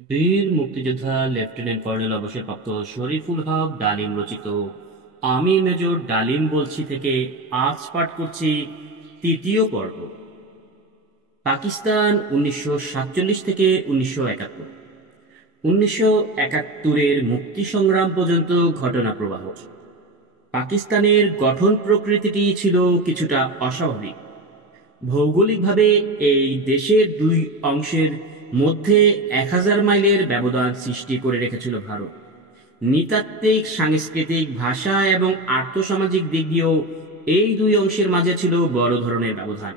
বীর মুক্তিযোদ্ধা lieutenant colonel অবসরপ্রাপ্ত শরীফুল হক ডালিম রচিত আমি মেজর ডালিম বলছি থেকে আজ পাঠ করছি তৃতীয় পর্ব। পাকিস্তান 1947 থেকে 1971। 1971-এর মুক্তি সংগ্রাম পর্যন্ত ঘটনা প্রবাহ। পাকিস্তানের গঠন প্রকৃতিটি ছিল কিছুটা অস্বাভাবিক। ভৌগোলিকভাবে এই দেশের দুই অংশের মধ্যে 1000 মাইলের ব্যবধান সৃষ্টি করে রেখেছিল ভারত। নৃতাত্ত্বিক, সাংস্কৃতিক, ভাষা এবং আর্থসামাজিক দিক দিয়েও এই দুই অংশের মাঝে ছিল বড় ধরনের ব্যবধান।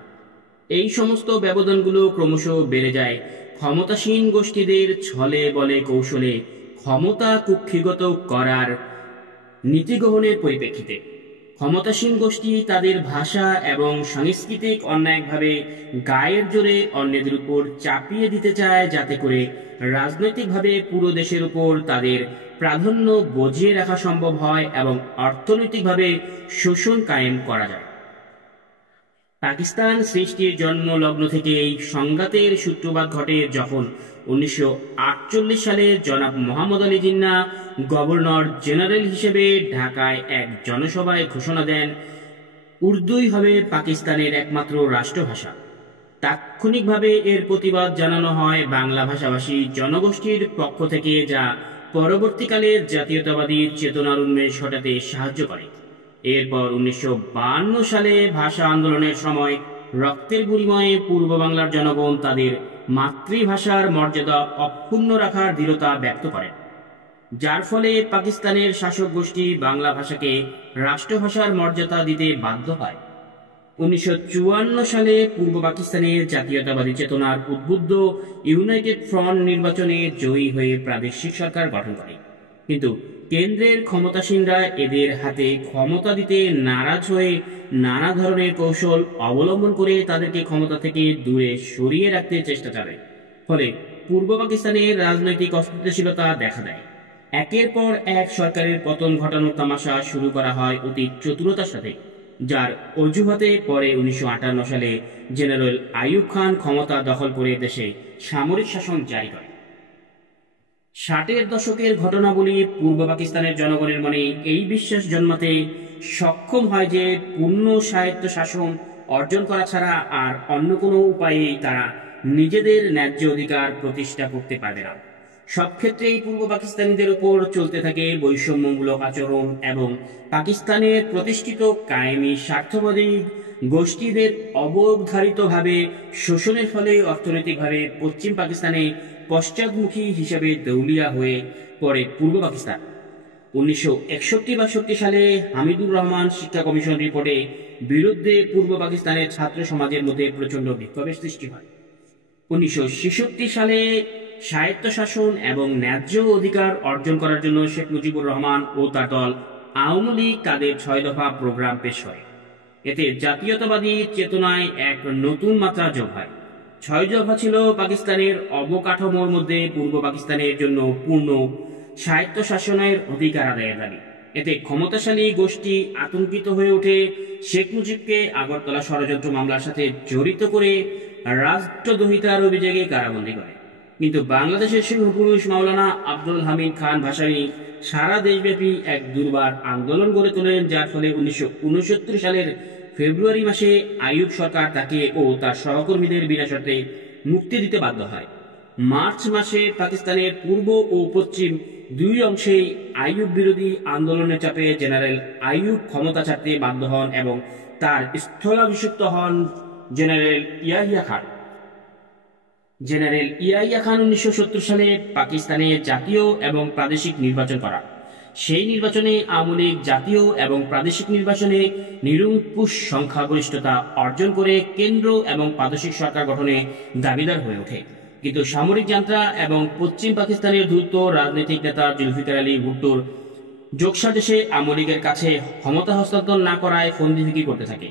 এই সমস্ত ব্যবধানগুলো ক্রমশ বেড়ে যায় ক্ষমতাসীন গোষ্ঠীদের ছলে বলে কৌশলে ক্ষমতা কুক্ষিগত করার নীতি গ্রহণের পরিপ্রেক্ষিতে। ক্ষমতাসীন গোষ্ঠী তাদের ভাষা এবং সাংস্কৃতিক অন্যায়ভাবে গায়ের জোরে অন্যদের উপর চাপিয়ে দিতে চায়, যাতে করে রাজনৈতিকভাবে পুরো দেশের উপর তাদের প্রাধান্য বজিয়ে রাখা সম্ভব হয় এবং অর্থনৈতিকভাবে শোষণ কায়েম করা যায়। পাকিস্তান সৃষ্টির জন্ম লগ্ন থেকে এই সংঘাতের সূত্রপাত ঘটে যখন 1948 সালে জনাব মোহাম্মদ আলী জিন্নাহ গভর্নর জেনারেল হিসেবে ঢাকায় এক জনসভায় ঘোষণা দেন, উর্দুই হবে পাকিস্তানের একমাত্র রাষ্ট্রভাষা। তাৎক্ষণিকভাবে এর প্রতিবাদ জানানো হয় বাংলা ভাষাভাষী জনগোষ্ঠীর পক্ষ থেকে, যা পরবর্তীকালে জাতীয়তাবাদী চেতনার উন্মেষ ঘটাতে সাহায্য করে। এরপর 1952 সালে ভাষা আন্দোলনের সময় রক্তের বিনিময়ে পূর্ব বাংলার জনগণ তাদের মাতৃভাষার মর্যাদা অক্ষুণ্ণ রাখার দৃঢ়তা ব্যক্ত করে, যার ফলে পাকিস্তানের শাসক গোষ্ঠী বাংলা ভাষাকে রাষ্ট্রভাষার মর্যাদা দিতে বাধ্য হয়। 1954 সালে পূর্ব পাকিস্তানের জাতীয়তাবাদী চেতনার উদ্বুদ্ধ ইউনাইটেড ফ্রন্ট নির্বাচনে জয়ী হয়ে প্রাদেশিক সরকার গঠন করে, কিন্তু কেন্দ্রের ক্ষমতাসীনরা এদের হাতে ক্ষমতা দিতে নারাজ হয়ে নানা ধরনের কৌশল অবলম্বন করে তাদেরকে ক্ষমতা থেকে দূরে সরিয়ে রাখতে চেষ্টা চালায়। ফলে পূর্ব পাকিস্তানের রাজনৈতিক অস্থিতিশীলতা দেখা দেয়। একের পর এক সরকারের পতন ঘটানোর তামাশা শুরু করা হয় অতি চতুরতার সাথে, যার অজুহাতে পরে 1958 সালে জেনারেল আইয়ুব খান ক্ষমতা দখল করে দেশে সামরিক শাসন জারি করে। 60-এর দশকের ঘটনাবলী পূর্ব পাকিস্তানের জনগণের মনে এই বিশ্বাস জন্মাতে সক্ষম হয় যে পূর্ণ স্বায়ত্ত শাসন অর্জন করা ছাড়া আর অন্য কোনো উপায়েই তারা নিজেদের ন্যায্য অধিকার প্রতিষ্ঠা করতে পারবে না। সব ক্ষেত্রেই পূর্ব পাকিস্তানিদের উপর চলতে থাকে বৈষম্যমূলক আচরণ এবং পাকিস্তানের প্রতিষ্ঠিত কায়েমি স্বার্থবাদী গোষ্ঠীদের অবধারিতভাবে শোষণের ফলে অর্থনৈতিকভাবে পশ্চিম পাকিস্তানে পশ্চাদমুখী হিসেবে দেউলিয়া হয়ে পড়ে পূর্ব পাকিস্তান। 1961-62 সালে হামিদুর রহমান শিক্ষা কমিশন রিপোর্টে বিরুদ্ধে পূর্ব পাকিস্তানের ছাত্র সমাজের মধ্যে প্রচণ্ড বিক্ষোভের সৃষ্টি হয়। 1966 সালে স্বায়ত্তশাসন এবং ন্যায্য অধিকার অর্জন করার জন্য শেখ মুজিবুর রহমান ও তার দল আওয়ামী লীগ তাদের 6 দফা প্রোগ্রাম পেশ করে। এতে জাতীয়তাবাদী চেতনায় এক নতুন মাত্রা যোগ হয়। 6 দফা ছিল পাকিস্তানের অবকাঠামোর মধ্যে পূর্ব পাকিস্তানের জন্য পূর্ণ স্বায়ত্তশাসনের অধিকার আদায়ের দাবি। এতে ক্ষমতাশালী গোষ্ঠী আতঙ্কিত হয়ে ওঠে, শেখ মুজিবকে আগরতলা ষড়যন্ত্র মামলার সাথে জড়িত করে রাষ্ট্রদ্রোহিতার অভিযোগে কারাবন্দী করে। কিন্তু বাংলাদেশের সিংহপুরুষ মাওলানা আব্দুল হামিদ খান ভাসানী সারা দেশব্যাপী এক দুর্বার আন্দোলন গড়ে তোলেন, যার ফলে 1969 সালের ফেব্রুয়ারি মাসে আইয়ুব সরকার তাকে ও তার সহকর্মীদের বিনা শর্তে মুক্তি দিতে বাধ্য হয়। মার্চ মাসে পাকিস্তানের পূর্ব ও পশ্চিম দুই অংশেই আইয়ুব বিরোধী আন্দোলনের চাপে জেনারেল আইয়ুব ক্ষমতা ছাড়তে বাধ্য হন এবং তার স্থলাভিষিক্ত হন জেনারেল ইয়াহিয়া খান। জেনারেল ইয়াহিয়া খান 1970 সালে পাকিস্তানে জাতীয় এবং প্রাদেশিক নির্বাচন করা। সেই নির্বাচনে আওয়ামী লীগ জাতীয় এবং প্রাদেশিক নির্বাচনে নিরঙ্কুশ সংখ্যাগরিষ্ঠতা অর্জন করে কেন্দ্র এবং প্রাদেশিক সরকার গঠনে দাবিদার হয়ে ওঠে। কিন্তু সামরিক যান্ত্রা এবং পশ্চিম পাকিস্তানের ধূর্ত রাজনৈতিক নেতা জুলফিকার আলী ভুট্টোর যোগসাজশে আওয়ামী লীগের কাছে ক্ষমতা হস্তান্তর না করায় ফন্দিফিকি করতে থাকে।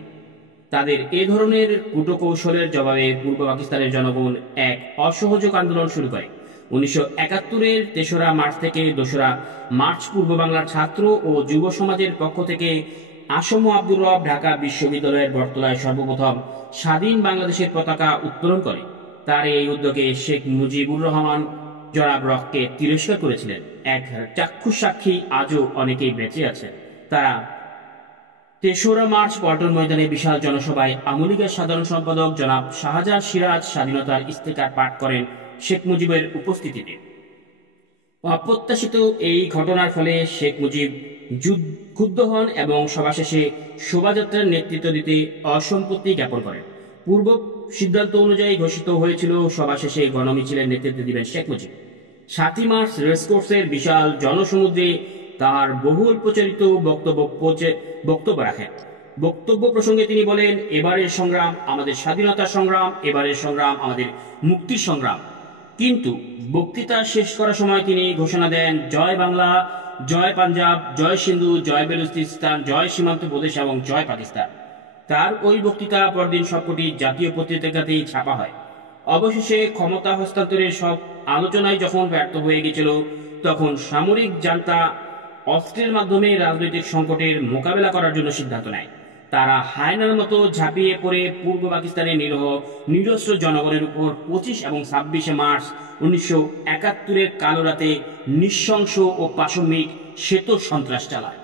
তাদের এ ধরনের কূটকৌশলের জবাবে পূর্ব পাকিস্তানের জনগণ এক অসহযোগ আন্দোলন শুরু করে। 1971-এর 3রা মার্চ থেকে 2রা মার্চ পূর্ব বাংলার ছাত্র ও যুব সমাজের পক্ষ থেকে আসম আব্দুর রব ঢাকা বিশ্ববিদ্যালয়ের বটতলায় সর্বপ্রথম স্বাধীন বাংলাদেশের পতাকা উত্তোলন করে। তার এই উদ্যোগে শেখ মুজিবুর রহমান জনাব রককে তিরস্কার করেছিলেন। এক চাক্ষুষ সাক্ষী আজও অনেকেই বেঁচে আছে। তারা ৩রা মার্চ পল্টন ময়দানে বিশাল জনসভায় আওয়ামী লীগের সাধারণ সম্পাদক জনাব শাহজাহান সিরাজ স্বাধীনতার ইস্তেকার পাঠ করেন শেখ মুজিবের উপস্থিতিতে। অপ্রত্যাশিত এই ঘটনার ফলে শেখ মুজিব ক্ষুব্ধ হন এবং সভা শেষে শোভাযাত্রার নেতৃত্ব দিতে অসম্মতি জ্ঞাপন করেন। পূর্ব সিদ্ধান্ত অনুযায়ী ঘোষিত হয়েছিল সভা শেষে গণমিছিলের নেতৃত্ব দিবেন শেখ মুজিব। ৭ই মার্চ রেসকোর্সের বিশাল জনসমুদ্রে তার বহুল প্রচারিত বক্তব্য রাখেন। বক্তব্য প্রসঙ্গে তিনি বলেন, এবারের সংগ্রাম আমাদের স্বাধীনতার সংগ্রাম, এবারের সংগ্রাম আমাদের মুক্তির সংগ্রাম। কিন্তু বক্তৃতা শেষ করার সময় তিনি ঘোষণা দেন, জয় বাংলা, জয় পাঞ্জাব, জয় সিন্ধু, জয় বেলুচিস্তান, জয় সীমান্ত প্রদেশ এবং জয় পাকিস্তান। তার ওই বক্তৃতা পরদিন সবকটি জাতীয় পত্রিকাতেই ছাপা হয়। অবশেষে ক্ষমতা হস্তান্তরের সব আলোচনায় যখন ব্যর্থ হয়ে গেছিল, তখন সামরিক জান্তা অস্ত্রের মাধ্যমে রাজনৈতিক সংকটের মোকাবেলা করার জন্য সিদ্ধান্ত নেয়। তারা হায়নার মতো ঝাঁপিয়ে পড়ে পূর্ব পাকিস্তানের নিরস্ত্র জনগণের উপর ২৫ এবং ২৬শে মার্চ ১৯৭১ কালো রাতে নৃশংস ও পাশবিক শ্বেত সন্ত্রাস চালায়।